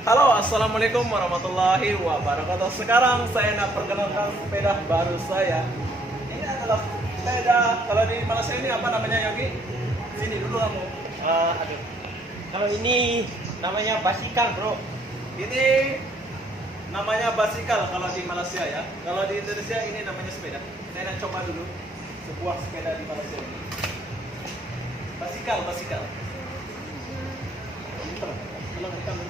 Halo, assalamualaikum warahmatullahi wabarakatuh. Sekarang saya nak perkenalkan sepeda baru saya. Ini adalah sepeda, kalau di Malaysia ini apa namanya, Yogi? Sini dulu kamu. Aduh. Kalau ini namanya basikal, bro. Ini namanya basikal kalau di Malaysia ya. Kalau di Indonesia ini namanya sepeda. Saya nak coba dulu sebuah sepeda di Malaysia ini. Basikal. Tolong rekam dulu.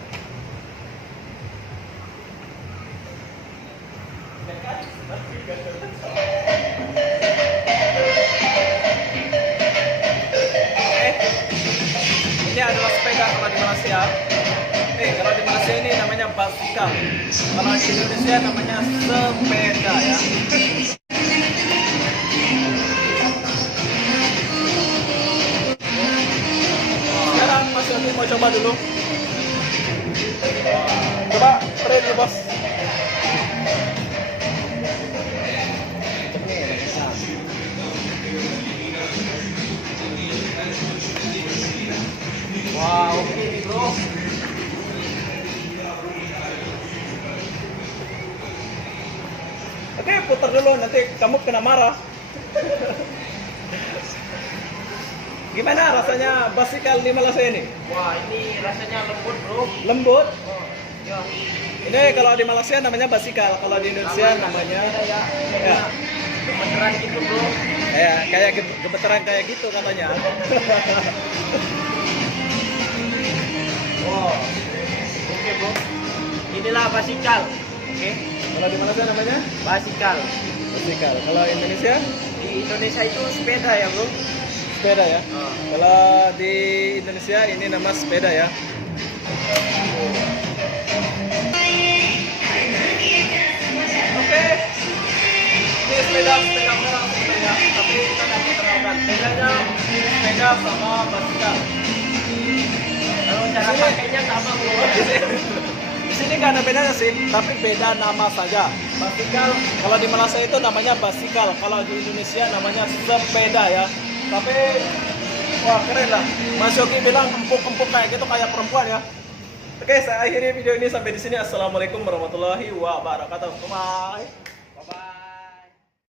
Ini adalah sepeda kalau di Malaysia. Kalau di Malaysia ini namanya basikal. Kalau di Indonesia namanya sepeda ya. Sekarang Mas Yogi mau coba dulu. Coba try dulu, bos. Wow, oke nih bro. Oke, putar dulu, nanti kamu kena marah. Gimana rasanya basikal di Malaysia ini? Wah, ini rasanya lembut, bro. Lembut. Oh, ya. Ini kalau di Malaysia namanya basikal, kalau di Indonesia namanya ya. ya. Gemeteran gitu, bro. Ya, kayak gemeteran kayak gitu katanya. Wow. Oke, bro. Inilah basikal. Oke. Kalau di Malaysia namanya Basikal. basikal. Kalau Indonesia Di Indonesia itu sepeda ya, bro. sepeda ya. Oh. Kalau di Indonesia ini nama sepeda ya. Oke. Ini sepeda merah sebenarnya, tapi kita tidak kenalkan. Bedanya sepeda sama basikal. Kalau cara pakainya sama, bro. Di sini nggak ada bedanya sih, tapi beda nama saja. Basikal, kalau di Malaysia itu namanya basikal, kalau di Indonesia namanya sepeda ya. Tapi wah keren lah. Mas Yogi bilang empuk-empuk kayak gitu kayak perempuan ya. Oke, saya akhiri video ini sampai di sini. Assalamualaikum warahmatullahi wabarakatuh. Bye.